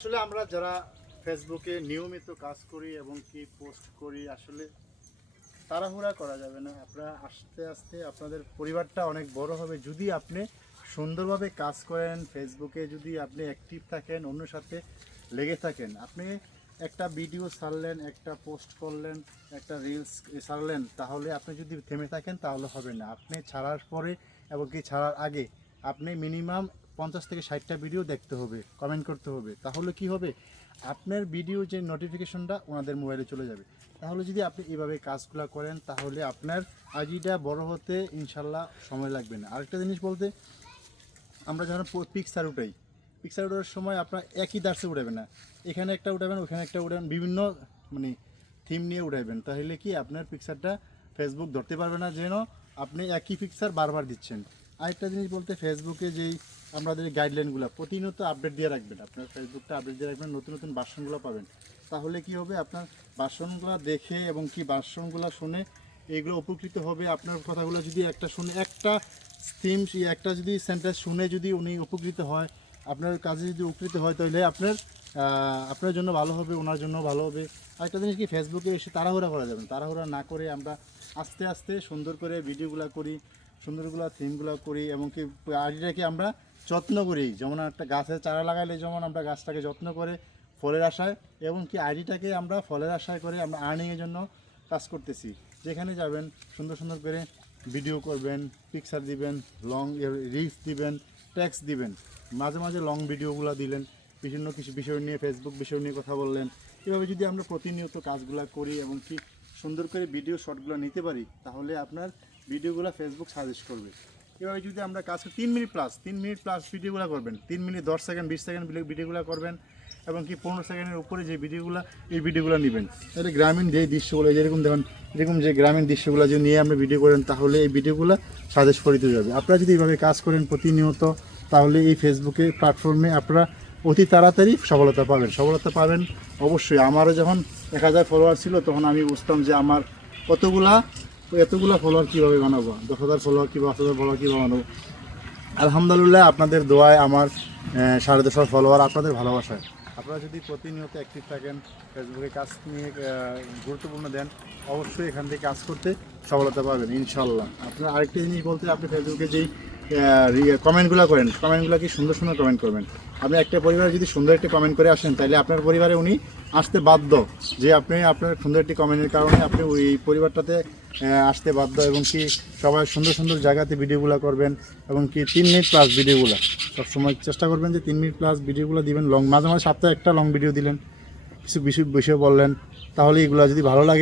আসলে আমরা যারা ফেসবুকে নিয়মিত কাজ করি এবং কি পোস্ট করি, আসলে তাড়াহুড়া করা যাবে না। আপনারা আস্তে আস্তে আপনাদের পরিবারটা অনেক বড় হবে যদি আপনি সুন্দরভাবে কাজ করেন। ফেসবুকে যদি আপনি অ্যাক্টিভ থাকেন, অন্যের সাথে লেগে থাকেন। আপনি একটা ভিডিও ছাড়লেন, একটা পোস্ট করলেন, একটা রিলস ছাড়লেন, তাহলে আপনি যদি থেমে থাকেন তাহলে হবে না। আপনি ছাড়ার পরে এবং কি ছাড়ার আগে আপনি মিনিমাম 50 থেকে 60টা ভিডিও দেখতে হবে, কমেন্ট করতে হবে। তাহলে কি হবে, আপনার ভিডিও যে নোটিফিকেশনটা ওনাদের মোবাইলে চলে যাবে। তাহলে যদি আপনি এইভাবে কাজগুলো করেন তাহলে আপনার আইডিটা বড় হতে ইনশাল্লাহ সময় লাগবে না। আরেকটা জিনিস বলতে, আমরা যখন পিকচার উঠাই, পিকচার ওঠার সময় আপনার একই দার্সে উঠাবেন না, এখানে একটা উঠাবেন, ওখানে একটা উঠাবেন, বিভিন্ন মানে থিম নিয়ে উঠাবেন। তাহলে কি আপনার পিকচারটা ফেসবুক ধরতে পারবে না যেন আপনি একই পিকচার বারবার দিচ্ছেন। আরেকটা জিনিস বলতে, ফেসবুকে যেই আমাদের গাইডলাইনগুলো প্রতিনিয়ত আপডেট দিয়ে রাখবেন। আপনার ফেসবুকটা আপডেট দিয়ে রাখবেন, নতুন নতুন ভার্সনগুলো পাবেন। তাহলে কি হবে, আপনার ভার্সনগুলো দেখে এবং কি ভার্সনগুলো শুনে এগুলো উপকৃত হবে। আপনার কথাগুলো যদি একটা শুনে, একটা থিম, একটা যদি সেন্টেন্স শুনে যদি উনি উপকৃত হয়, আপনার কাজে যদি উপকৃত হয়, তাহলে আপনার জন্য ভালো হবে, ওনার জন্য ভালো হবে। আরেকটা জিনিস কি, ফেসবুকে এসে তাড়াহুড়া করা যাবে না। তাড়াহুড়া না করে আমরা আস্তে আস্তে সুন্দর করে ভিডিওগুলো করি, সুন্দরগুলো থিমগুলো করি এবং কি আইডিটাকে আমরা যত্ন করি। যেমন একটা গাছের চারা লাগাইলে যেমন আমরা গাছটাকে যত্ন করে ফলের আশায়, এবং কি আইডিটাকে আমরা ফলের আশায় করে আমরা আর্নিংয়ের জন্য কাজ করতেছি। যেখানে যাবেন সুন্দর সুন্দর করে ভিডিও করবেন, পিকচার দিবেন, লং রিলস দিবেন, টেক্সট দিবেন, মাঝে মাঝে লং ভিডিওগুলো দিলেন, বিভিন্ন কিছু বিষয় নিয়ে, ফেসবুক বিষয় নিয়ে কথা বললেন। এভাবে যদি আমরা প্রতিনিয়ত কাজগুলো করি এবং কি সুন্দর করে ভিডিও শর্টগুলো নিতে পারি, তাহলে আপনার ভিডিওগুলো ফেসবুক সাজেস্ট করবে। এভাবে যদি আমরা কাজ করি, 3 মিনিট প্লাস ভিডিওগুলো করবেন, 3 মিনিট 10 সেকেন্ড 20 সেকেন্ড ভিডিওগুলো করবেন এবং কি 15 সেকেন্ডের উপরে যে ভিডিওগুলো, এই ভিডিওগুলো নেবেন। তাহলে গ্রামীণ যে দৃশ্যগুলো, যেরকম দেখুন, এরকম যে গ্রামীণ দৃশ্যগুলো যদি নিয়ে আমরা ভিডিও করেন, তাহলে এই ভিডিওগুলো সাজেস্ট করে দিতে যাবে। আপনারা যদি এইভাবে কাজ করেন প্রতিনিয়ত, তাহলে এই ফেসবুকে প্ল্যাটফর্মে আপনারা অতি তাড়াতাড়ি সফলতা পাবেন অবশ্যই। আমারও যখন 1000 ফলোয়ার ছিল, তখন আমি বুঝতাম যে আমার এতগুলা ফলোয়ার কীভাবে বানাবো, 10,000 ফলোয়ার কী, 10,000 ফলোয়ার কীভাবে বানাবো। আলহামদুলিল্লাহ, আপনাদের দোয়ায় আমার 10,500 ফলোয়ার, আপনাদের ভালোবাসায়। আপনারা যদি প্রতিনিয়ত অ্যাক্টিভ থাকেন, ফেসবুকে কাজ নিয়ে গুরুত্বপূর্ণ দেন, অবশ্যই এখান থেকে কাজ করতে সফলতা পাবেন ইনশাল্লাহ। আপনার আরেকটি জিনিস বলতে, আপনি ফেসবুকে যেই কমেন্টগুলো করেন, কমেন্টগুলো কি সুন্দর সুন্দর কমেন্ট করবেন। আপনি একটা পরিবারে যদি সুন্দর একটি কমেন্ট করে আসেন, তাহলে আপনার পরিবারে উনি আসতে বাধ্য, যে আপনি আপনার সুন্দর একটি কমেন্টের কারণে আপনি ওই পরিবারটাতে আসতে বাধ্য। এবং কি সবাই সুন্দর সুন্দর জায়গাতে ভিডিওগুলো করবেন এবং কি 3 মিনিট প্লাস ভিডিওগুলো সবসময় চেষ্টা করবেন যে 3 মিনিট প্লাস ভিডিওগুলো দিবেন। লং মাঝে মাঝে সপ্তাহে একটা লং ভিডিও দিলেন, কিছু বিষয় বললেন, তাহলে এগুলো যদি ভালো লাগে